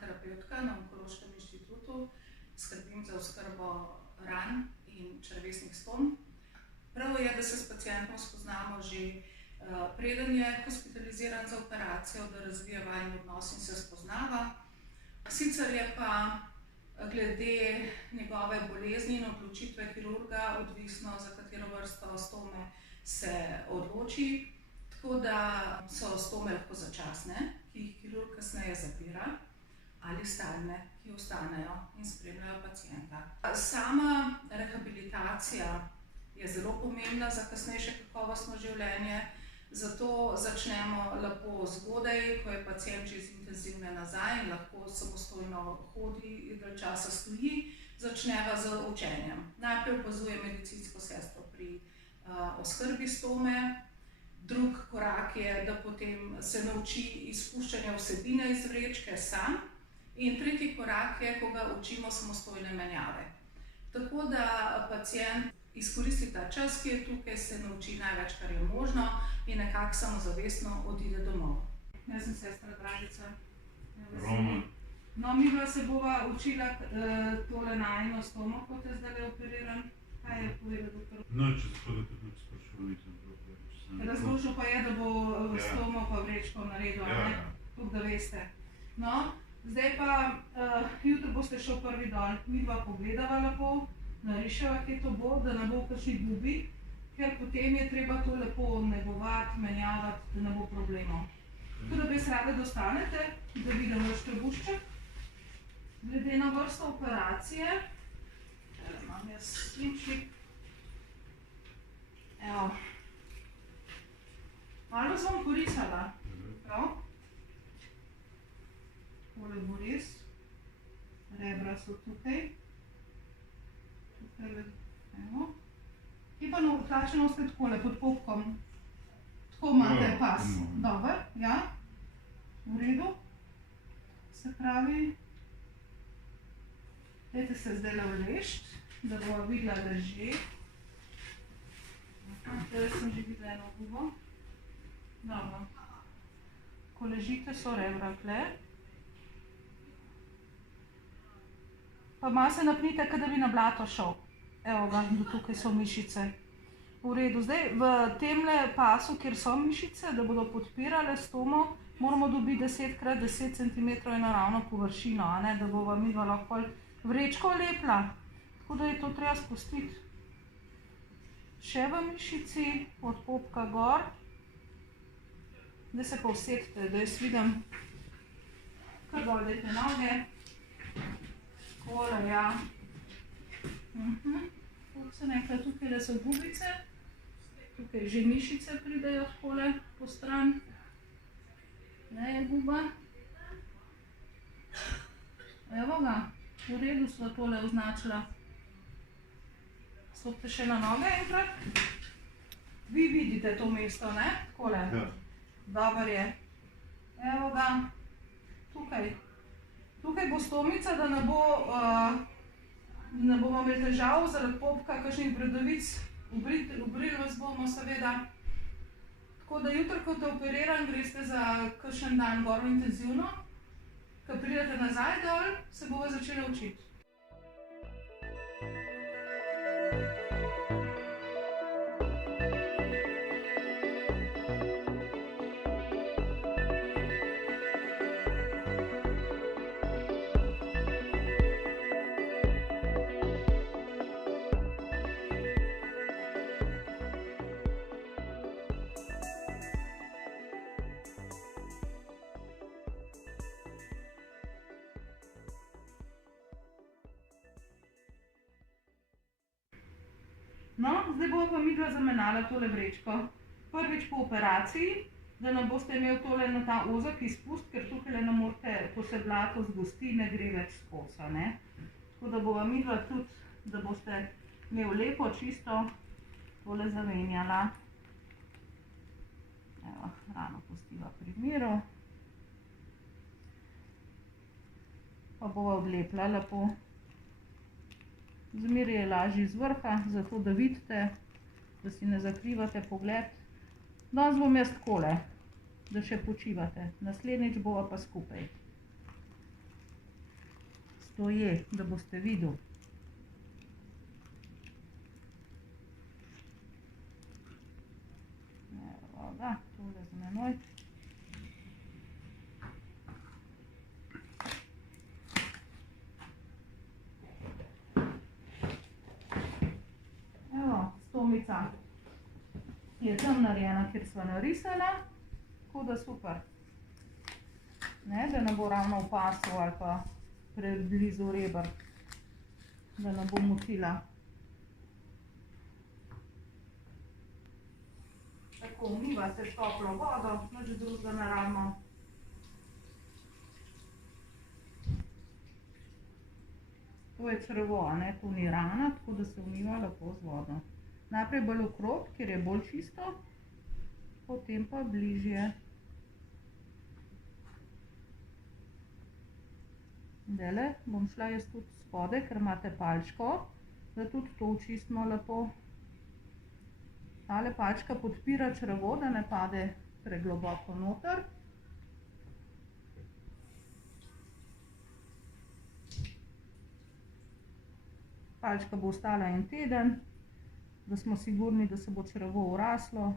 terapevtka na Onkološkem inštitutu, skrbim za oskrbo ran in črevesnih stom. Prav je, da se s pacientom spoznamo že preden je hospitaliziran za operacijo, da razvija vajni odnos in se spoznava. Sicer je pa glede njegove bolezni in odločitve kirurga odvisno, za katero vrsto stome se odloči, tako da so stome lahko začasne, ki jih kirurg kasneje zapira, ali stalne, ki ostanejo in spremljajo pacienta. Sama rehabilitacija je zelo pomembna za kasnejše kakovostno življenje, zato začnemo lepo zgodaj, ko je pacient že iz intenzivne nazaj in lahko samostojno hodi, dalj časa stoji, začneva z učenjem. Najprej opazuje medicinsko sestro pri oskrbi stome, drug korak je, da potem se nauči izpuščanja vsebine iz vrečke sam, in tretji korak je, ko ga učimo samostojne menjave. Tako da pacient izkoristi ta čas, ki je tukaj, se nauči največ, kar je možno, in nekako samozavestno odide domov. Jaz sem sestra Dragica. Roman. No, midva se bova učila tole najino stomo, kot je zdajle operiran. Kaj je povedal doktor? No, če se tudi tudi sprašal, nisem prav. Razložil pa je, da bo stomo pa vrečko naredil, ne? Tako da veste. No, zdaj pa jutri boste šel prvi dol, midva pogledava lepo, nariševa, kje to bo, da ne bo kakšnih gubi, ker potem je treba to lepo negovati, menjavati, da ne bo problemov. Tako da bi jaz rada, da ostanete, da vidim vaš trebušček. Glede na vrsto operacije, imam jaz slimčnik. Evo. Malo vas bom porisala, prav? Tole bo res. Rebra so tukaj. Evo. In pa hlače nosite takole, pod popkom. Tako imate pas. Dober, ja. V redu. Se pravi, dajte se zdajle vlešt, da bova videla, da že. Zdaj sem že videla eno gubo. Dobro. Ko ležite, so rebra tle. Pa malo se napnite, kot da bi na blato šel. Evo ga, do tukaj so mišice. V redu, zdaj v temle pasu, kjer so mišice, da bodo podpirale stomo, moramo dobiti 10x10 cm eno ravno površino, a ne, da bova midva lahko vrečko lepla. Tako da je to treba spustiti. Še v mišici, od popka gor. Zdaj se pa usedite, da jaz vidim, kar dol dajte noge. Takole, ja. Tako se nekaj, tukaj so gubice, tukaj že mišice pridejo takole po stran. Ne je guba. Evo ga, v redu sva tole označila. Stopite še na noge enkrat. Vi vidite to mesto, ne? Takole. Dobar je. Evo ga, tukaj. Tukaj bo stomica, da ne bomo imeli težav zaradi popka, kakšnih bradavic. Obrili vas bomo seveda. Tako da jutri, ko te operiram, greste za kakšen dan gor intenzivno. Ko pridete nazaj dol, se bova začela učiti. No, zdaj bova pa midva zamenjala tole vrečko. Prvič po operaciji, da ne boste imeli tole na ta ozek izpust, ker tukaj ne morete, ko se blato zgosti, ne gre več skozi, ne. Tako da bova midva tudi, da boste imeli lepo, čisto tole zamenjala. Evo, rano pustiva pri miru. Pa bova odlepila lepo. Zmeraj je lažje z vrha, zato da vidite, da si ne zakrivate pogled. Danes bom jaz takole, da še počivate. Naslednjič bova pa skupaj. to je, da boste videli. Evo ga, tole z menoj. Evo, stomica je tam narejena, kjer sva narisana, tako da super. Ne, da ne bo ravno v pasu ali pa preblizu reber, da ne bo motila. Tako, umiva se s toplo vodo, nič drugega ne rabimo. To je črevo, a ne, to ni rana, tako da se umiva lepo z vodo. Najprej bolj okrog, kjer je bolj čisto, potem pa bližje. Zdajle bom šla jaz tudi spodaj, ker imate palčko, da tudi to očistimo lepo. Tale palčka podpira črevo, da ne pade pregloboko noter. Palčka bo ostala en teden, da smo sigurni, da se bo črevo uraslo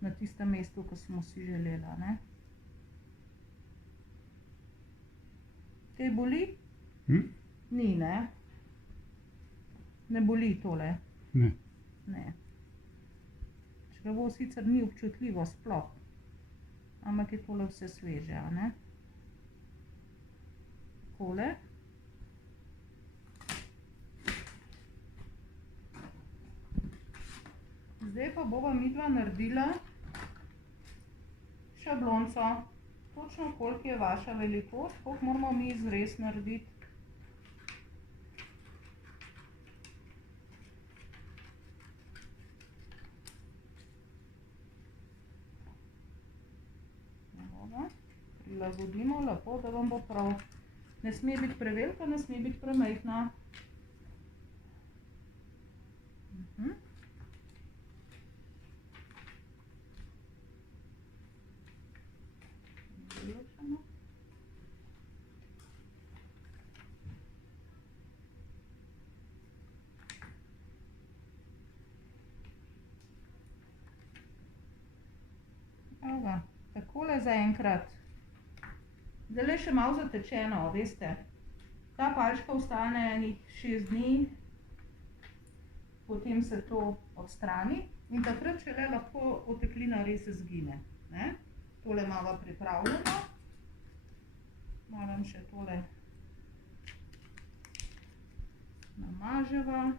na tistem mestu, ko smo si želela, ne. Kaj boli? Ni, ne? Ne boli tole? Ne. Ne. Črevo sicer ni občutljivo sploh, ampak je tole vse sveže, a ne? Takole. Zdaj pa bova midva naredila šablonco. Točno koliko je vaša velikost, koliko moramo mi izrez narediti. Prilagodimo lepo, da vam bo prav. Ne sme biti prevelika, ne sme biti premajhna. Evo ga, takole zaenkrat. Zdajle še malo zatečeno, veste. Ta palčka ostane enih 6 dni, potem se to odstrani in takrat šele lahko oteklina res izgine, ne. Tole imava pripravljeno. Moram še tole namaževa.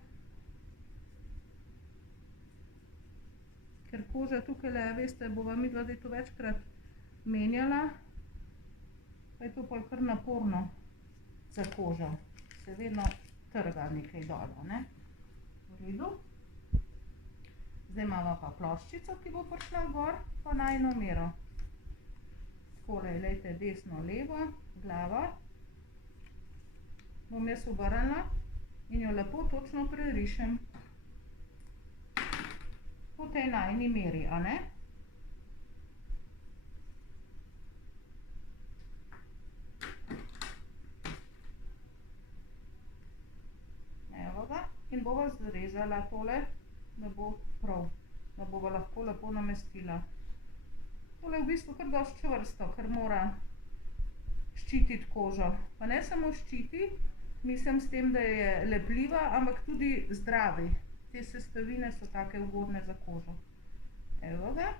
Ker koža tukajle, veste, bova midva zdaj to večkrat menjala, pa je to pol kar naporno za kožo. Se vedno trga nekaj dol, a ne. V redu. Zdaj imava pa ploščico, ki bo prišla gor, pa najino mero. Takole, glejte, desno, levo, glava. Bom jaz obrnila in jo lepo točno prerišem. Po tej najini meri, a ne. Evo ga. In bova zrezala tole, da bo prav, da bova lahko lepo namestila. Tole je v bistvu kar dosti čvrsto, ker mora ščititi kožo. Pa ne samo ščiti, mislim s tem, da je lepljiva, ampak tudi zdravi. Te sestavine so take ugodne za kožo. Evo ga.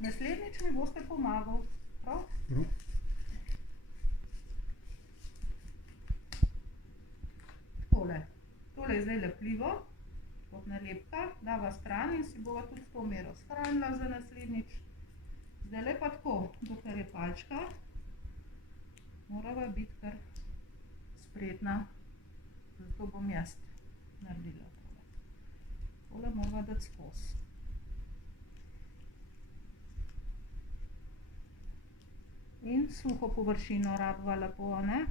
Naslednjič mi boste pomagal, prav? Takole. Tole je zdaj lepljivo, kot nalepka, dava stran in si bova tudi to mero shranila za naslednjič. Zdajle pa tako, dokler je palčka, morava biti kar spretna, zato bom jaz naredila tole. Tole morava dati skozi. In suho površino rabva lepo, a ne?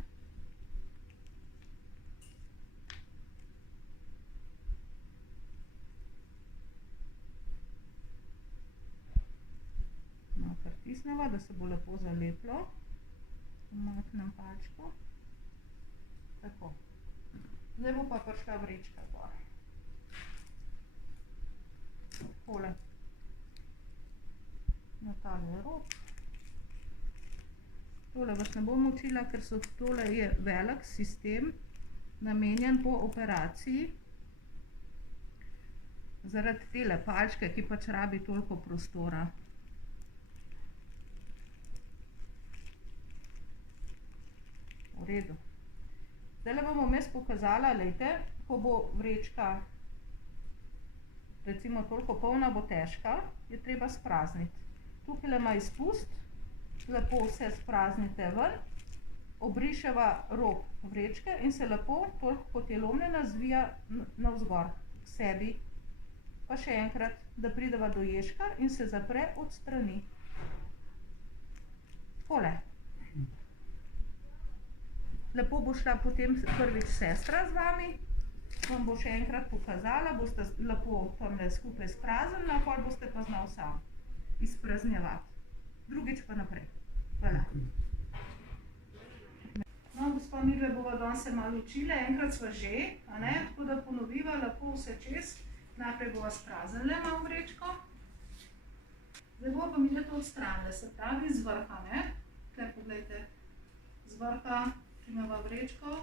stisnemo, da se bo lepo zalepilo. Umaknem palčko. Tako. Zdaj bo pa prišla vrečka gor. Takole. Na tale rob. Tole vas ne bom učila, ker tole je velik sistem, namenjen po operaciji. Zaradi tele palčke, ki pač rabi toliko prostora. V redu. Zdajle bom vmes pokazala, glejte, ko bo vrečka recimo toliko polna, bo težka, je treba sprazniti. Tukaj ima izpust, lepo vse spraznite ven, obriševa rob vrečke in se lepo, toliko kot je lomljena, zvija navzgor k sebi. Pa še enkrat, da prideva do ježka in se zapre od strani. Takole. Lepo bo šla potem prvič sestra z vami, vam bo še enkrat pokazala, boste lepo tamle skupaj spraznila, potem boste pa znal sam izpraznjevati. Drugič pa naprej. Hvala. No, gospa, midve bova danes se malo učile, enkrat sva že, a ne, tako da ponoviva lepo vse čez. Najprej bova spraznile malo vrečko. Zdaj bova pa midve to odstranile, se pravi z vrha, ne. Tukaj poglejte, z vrha imava vrečko,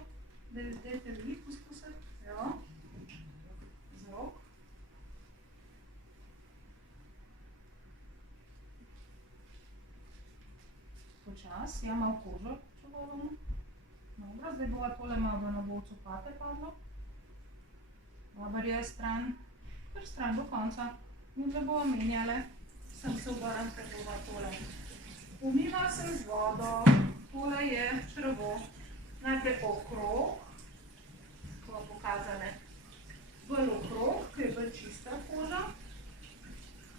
dajte vi poskusiti, jo, z rok. Počas, ja, malo kožo, če bomo. Dobro, zdaj bova tole malo, da ne bo v copate padlo. Dobar je stran, kar stran do konca. Midve bova menjale, sem se obrnila, ker bova tole. Umiva sem z vodo, tole je črevo. Najprej okrog, ko vam pokazale, bolj okrog, ker je bolj čista koža,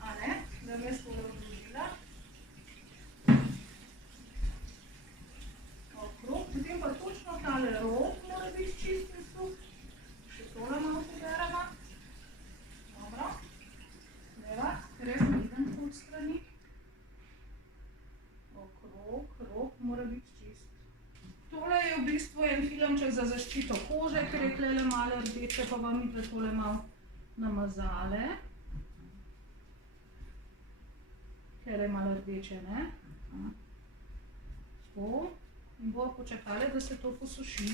a ne, da bi jaz tole odložila. Okrog, potem pa točno tale rob mora biti čist in suh, še tole malo poberava. Dobro, leva, ker jaz ne idem od strani. Okrog, rob mora biti čist. Tole je v bistvu en filmček za zaščito kože, ker je tukaj malo rdeče, pa vam midve tole malo namazale. Tukaj je malo rdeče, ne? Tako. In bova počakali, da se to posuši.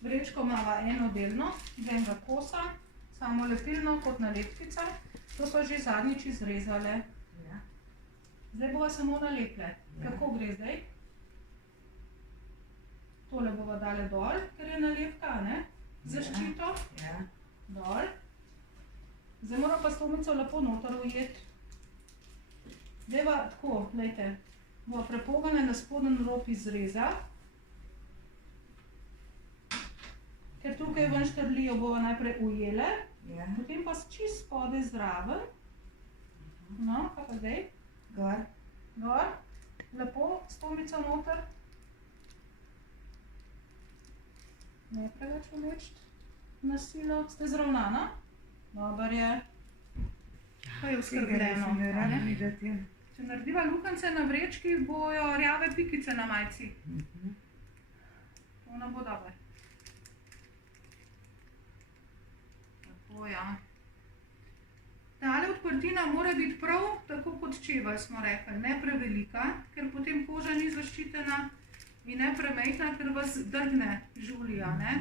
Vrečko imava enodelno, z enega kosa, samo lepilno kot nalepkica. To sva že zadnjič izrezale. Zdaj bova samo nalepile. Kako gre zdaj? Tole bova dale dol, ker je nalepka, ne? Zaščito. Dol. Zdaj mora pa stomico lepo noter ujeti. Zdaj pa tako, glejte, bova prepogane na spodnji rob izreza. Ker tukaj ven štrlijo bova najprej ujele, potem pa čist spodaj zraven. No, kaj pa zdaj? Gor. Gor. Lepo stomico noter. Ne preveč vleči na silo. Ste zravnana? Dobar je. Pa je oskrbljeno. Če narediva lukance na vrečki, bojo rjave pikice na majci. To ne bo dober. Tako, ja. Tale odprtina mora biti prav tako kot čevelj, smo rekli, ne prevelika, ker potem koža ni zaščitena. In ne premejhna, ker vas drgne žulija, ne?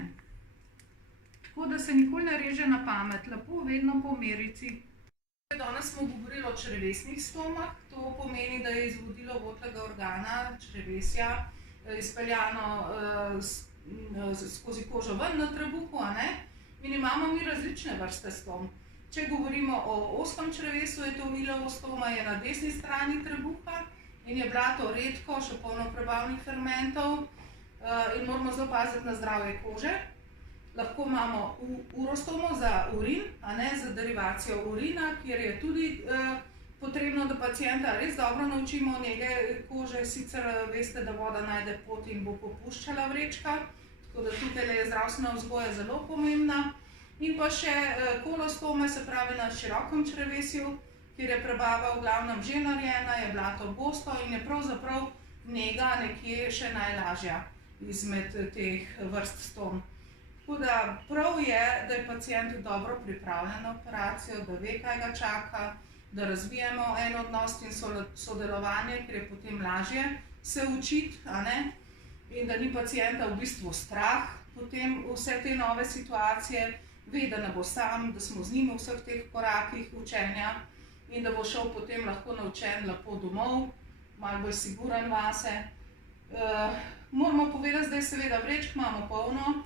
Tako da se nikoli ne reže na pamet, lepo vedno po merici. Danes smo govorili o črevesnih stomah, to pomeni, da je iz vodilo votlega organa, črevesja, izpeljano skozi kožo ven na trebuhu, a ne? In imamo mi različne vrste stom. Če govorimo o ozkem črevesu, je to Milovo stoma, je na desni strani trebuha. In je blato redko, še polno prebavnih fermentov in moramo zelo paziti na zdravje kože. Lahko imamo urostomo za urin, a ne, za derivacijo urina, kjer je tudi potrebno, da pacienta res dobro naučimo njege kože. Sicer veste, da voda najde pot in bo popuščala vrečka, tako da tukaj je zdravstvena vzgoja zelo pomembna. In pa še kolostome, se pravi na širokem črevesju, kjer je prebava v glavnem že narejena, je bila to gosto in je pravzaprav nega nekje še najlažja izmed teh vrst ston. Tako da prav je, da je pacient dobro pripravljen na operacijo, da ve, kaj ga čaka, da razvijemo en odnos in sodelovanje, ker je potem lažje se učiti, a ne? In da ni pacienta v bistvu strah potem vse te nove situacije, ve, da ne bo sam, da smo z njim v vseh teh korakih učenja in da bo šel potem lahko naučen lepo domov, malo bolj siguren vase. Moramo povedati, da je seveda vrečk imamo polno,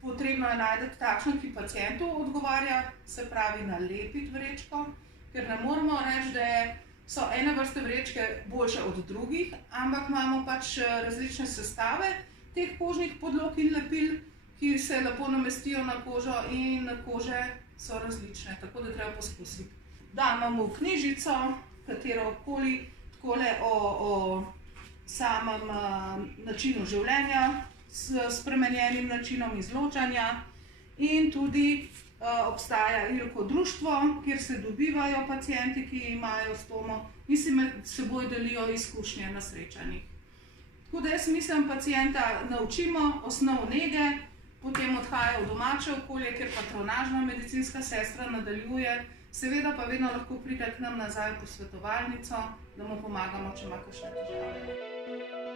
potrebno je najti takšno, ki pacientu odgovarja, se pravi nalepiti vrečko, ker ne moramo reči, da so ene vrste vrečke boljše od drugih, ampak imamo pač različne sestave teh kožnih podlog in lepil, ki se lepo namestijo na kožo in kože so različne, tako da treba poskusiti. Da, imamo knjižico, katerokoli takole o samem načinu življenja, s spremenjenim načinom izločanja in tudi obstaja ILKO društvo, kjer se dobivajo pacienti, ki imajo stomo in si med seboj delijo izkušnje na srečanjih. Tako da jaz mislim, pacienta naučimo osnov nege, potem odhaja v domače okolje, kjer patronažna medicinska sestra nadaljuje, seveda pa vedno lahko pride k nam nazaj v posvetovalnico, da mu pomagamo, če ima kakšne težave.